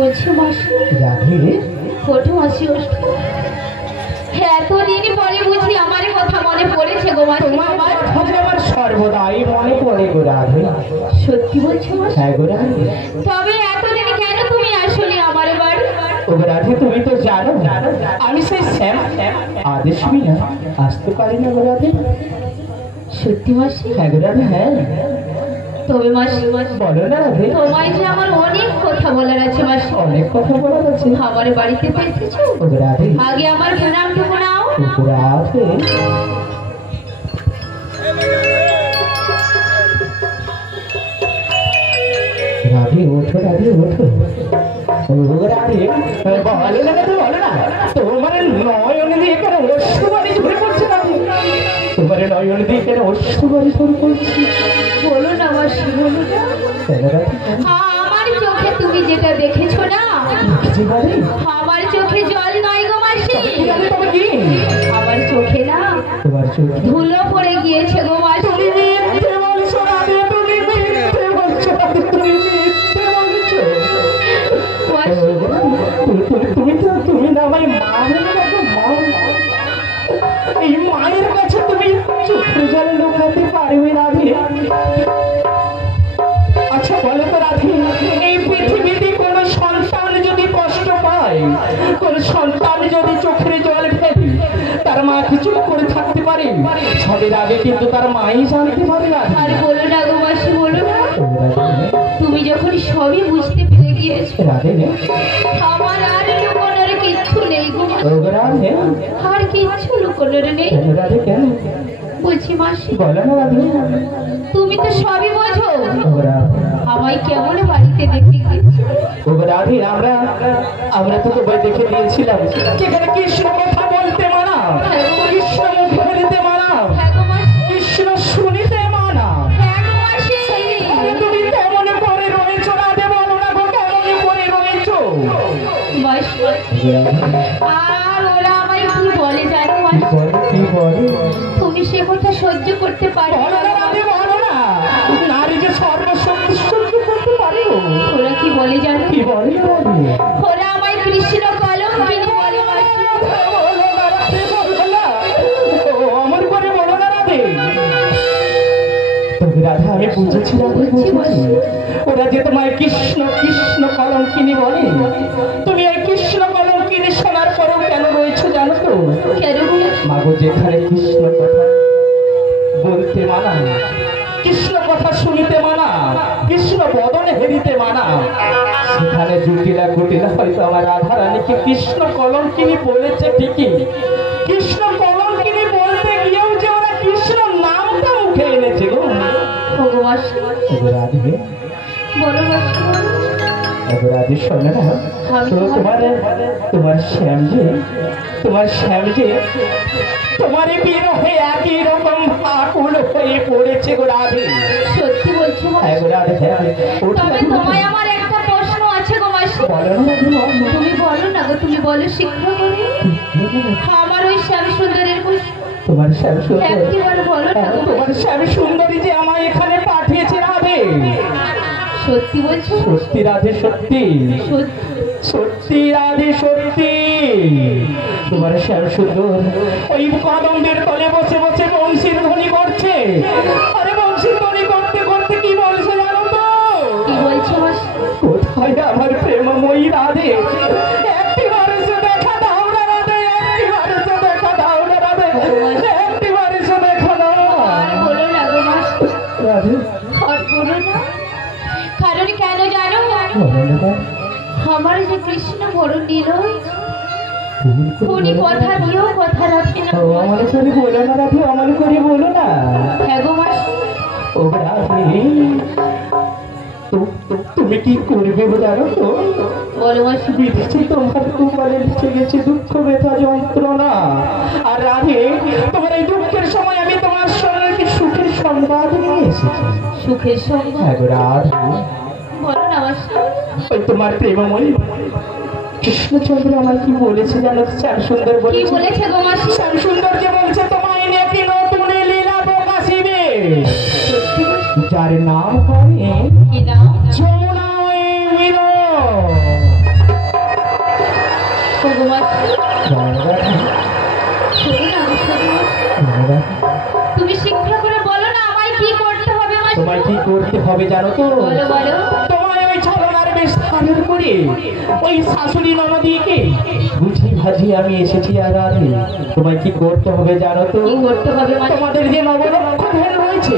বলছো মাসি? রাধে ওঠো মাসি ওঠো। এতদিন পরে বুঝি আমার কথা মনে পড়েছে গো মাসি? তোমার কথা আমার সর্বদাই মনে পড়ে গো রাধে। সত্যি বলছো মাসি? হ্যাঁ গো রাধে। তবে এতদিন কেন তুমি আসলে আমার বাড়ি? ও রাধে তুমি তো জানো আমি সেই শ্যাম আদেশ বিনা আসতে পারি না গো রাধে। সত্যি মাসি? হ্যাঁ গো রাধে। হ্যাঁ তবে মাসি বলো না রাধে। তোমায় যে আমার অনেক কথা বলার আছে মাসি। অনেক কথা বলার আছে। আমার বাড়িতে তো এসেছো, ও রাধে আগে আমার প্রণামটুকু নাও। ও রাধে রাধে ওঠো রাধে ওঠো। ও রাধে বলো না রাধে বলো না। তোমার নয়ন দিয়ে কেন অশ্রুবাণী ঝরে পড়ছে রাধে? তোমার নয়ন দিয়ে কেন অশ্রুবাণী ঝরে পড়ছে? বলো না মাসি বলো না। আমার চোখে তুমি যেটা দেখেছো না, আমার চোখে জল নয় গো মাসি। আমার চোখে না তোমার চোখে ধুলো পড়ে গিয়েছে গো মাসি। তুমি না আমার মা এই মায়ের কাছে তুমি চোখের জল লুকাতে পারবে রাধে? আচ্ছা বলো তো রাধে, এই পৃথিবীতে কোনো সন্তান যদি কষ্ট পায়, কোন সন্তান যদি চোখের জল ফেলে, তার মা কি চুপ করে থাকতে পারে? সবের আগে কিন্তু তার মাই জানতে পারে না। আর বলো না গো মাসি বলো না। তুমি যখন সবই বুঝতে পেরে গিয়েছো, রাধে আমার আর লুকোনোর কিচ্ছু নেই গো মাসি। রাধে আর কিচ্ছু লুকোনোর নেই। রাধে কেন বলছি মাসি বলো না রাধে। তুমি তো সবই বোঝো, রাধে আমায় কেমন বাড়িতে দেখে গিয়েছো। রাধে আমরা তো তোমায় দেখে দিয়েছিলাম যেখানে কৃষ্ণ কথা বলতে মানা, কৃষ্ণ মুখ ফেলিতে মানা, হ্যাঁ গো মাসি। কৃষ্ণ শুনিতে মানা। হ্যাঁ গো মাসি। তুমি কেমন করে রয়েছো রাধে বলো না গো, কেমন করে রয়েছো? মাসি আর ওরা আমায় কি বলে জানো মাসি? কি বলে? তুমি সে কথা সহ্য করতে পারো বলো না রাধে বলো না। নারী যে সর্বশক্তি সহ্য করতে পারে। ওরা কি বলে জানো? কি বলে রাধে? ওরা আমায় কৃষ্ণ কলঙ্কিনী বলে মাসি। অমন করে বলো না রাধে। তবে রাধা আমি বুঝেছি রাধে বুঝেছি। ওরা যে তোমায় কৃষ্ণ কৃষ্ণ কলঙ্কিনী বলে, তুমি এই কৃষ্ণ কলঙ্কিনী শোনার পরেও কেন রয়েছো জানো তো? কেন? মাগো যেখানে কৃষ্ণ কথা বলতে মানা, কৃষ্ণ কথা শুনিতে মানা, কৃষ্ণ বদনে হেরিতে মানা, সেখানে জুটিলা কুটিলা হয়তো আমার রাধা রানীকে কৃষ্ণ কলঙ্কিনী বলেছে ঠিকই, কৃষ্ণ কলঙ্কিনী বলতে গিয়েও যে ওরা কৃষ্ণ নামটা মুখে এনেছে গো। রাধে বলো মাসি রাধে শোনো না, তোমার শ্যাম যে তোমার বিরহে একই রকম আকুল হয়ে পড়েছে গো রাধে। সত্যি বলছো? হ্যাঁ গো রাধে। তবে তোমায় আমার একটা প্রশ্ন আছে গো মাসি। বলো না তুমি বলো না গো, তুমি বলো শিক্ষা করে। আমার ওই শ্যাম সুন্দরের প্রশ্ন। তোমার শ্যাম সুন্দর, একবার বলো না গো। তোমার শ্যাম সুন্দরী যে আমায় এখানে পাঠিয়েছে রাধে। সত্যি বলছো? সত্যি রাধে সত্যি, সত্যি রাধে সত্যি। তোমার শ্যাম সুন্দর ওই কদম্বের তলে বসে বসে বংশীর ধ্বনি করছে। আরে বংশীর ধ্বনি করতে করতে কি বলছে জানো তো? কি বলছো মাসি? কোথায় আমার প্রেমময়ী রাধে? একটিবার এসে দেখা দাও না রাধে, একটিবার এসে দেখা দাও না রাধে, একটিবার এসে দেখা দাও। আর বলো না গো মাসি, রাধে আর বলো না। কারণ কেন জানো? আমার যে কৃষ্ণ বড় নীলয়, উনি কথা দিয়েও কথা রাখে না। আমার করে বলো না রাধে, আমার করে বলো না। হ্যাঁ গো মাসি। ও রাধে তুমি কি করবে জানো তো? বলো মাসি। বিদেশে তোমার কপালে লিখে গেছে দুঃখ ব্যথা যন্ত্রণা। আর রাধে তোমার এই দুঃখের সময় আমি তোমার সঙ্গে সুখের সংবাদ নিয়ে এসেছি। সুখের সংবাদ? হ্যাঁ গো রাধে। বলো না মাসি। ওই তোমার প্রেমময়ী কৃষ্ণচন্দ্র আমার কি বলেছে জানো? শ্যাম সুন্দর কি বলেছে। বলেছে গো মাসি? শ্যাম সুন্দর যে বলছে তোমায় নাকি নতুন লীলা প্রকাশিবে, যার নাম হবে কি নাম? যমুনা মিলন। শোনো না, তুমি শীঘ্র করে বলো না আমায় কি করতে হবে মাসি? তোমায় কি করতে হবে জানো তো? বলো বলো। তোমায় ওই ছলনার বেশ ধারণ করে ওই শাশুড়ি ননদিকে বুঝি ভাজি আমি এসেছি আর রাধে। তোমায় কি করতে হবে জানো তো? কি করতে হবে মাসি? তোমাদের যে নবলক্ষ ধ্যান রয়েছে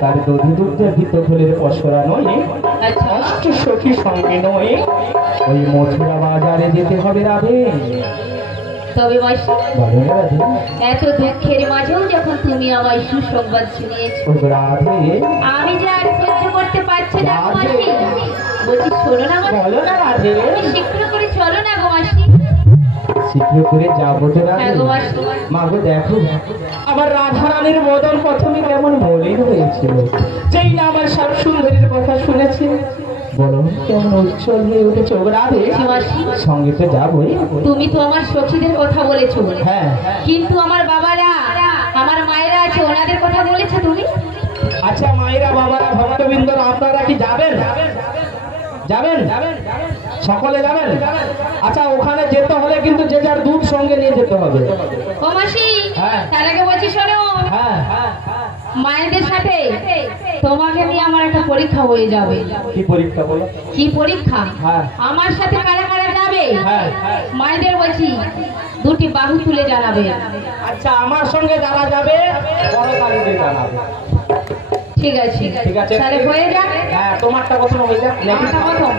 তার দধি দুগ্ধের ভিতরের পশরা নয়, আচ্ছা অষ্ট সখী সঙ্গে নয়, ওই মথুরা বাজারে যেতে হবে রাধে। তবে মাসি বলো না রাধে। এত দুঃখের মাঝেও যখন তুমি আমায় সুসংবাদ শুনিয়েছো, ও রাধে, আমি যে আর সহ্য করতে পারছি না গো রাধে। মাসি। বলছি শোনো না মাসি, বলো না রাধে। তুমি শীঘ্র করে চলো না গো মাসি। শীঘ্র করে যাবো তো রাধে। হ্যাঁ গো মাসি। মাগো দেখো আমার রাধারানীর বদন প্রথমে কেমন মলিন হয়েছিল, যেই না আমার সব সুন্দরীর কথা শুনেছে বলো কেমন উজ্জ্বল হয়ে উঠেছে ও রাধে। মাসি সঙ্গে তো যাবোই। তুমি তো আমার সখীদের কথা বলেছো, হ্যাঁ কিন্তু আমার বাবারা আমার মায়েরা আছে ওনাদের কথা বলেছো তুমি? আচ্ছা মায়েরা বাবারা ভক্তবৃন্দরা আপনারা কি যাবেন? যাবেন? সকলে যাবেন? আচ্ছা ওখানে যেতে হলে কিন্তু যে যার দুধ সঙ্গে নিয়ে যেতে হবে। ও মাসি হ্যাঁ। তার আগে বলছি শোনো, হ্যাঁ মায়েদের সাথে তোমাকে নিয়ে আমার একটা পরীক্ষা হয়ে যাবে। কি পরীক্ষা বলো? কি পরীক্ষা? হ্যাঁ। আমার সাথে কারা কারা যাবে হ্যাঁ। মায়েদের বলছি দুটি বাহু তুলে জানাবে। আচ্ছা আমার সঙ্গে যারা যাবে বড় তারিখে জানাবে। ঠিক আছে ঠিক আছে। তাহলে হয়ে যাক। হ্যাঁ তোমারটা কখনো হয়ে যাক। আমারটা প্রথম।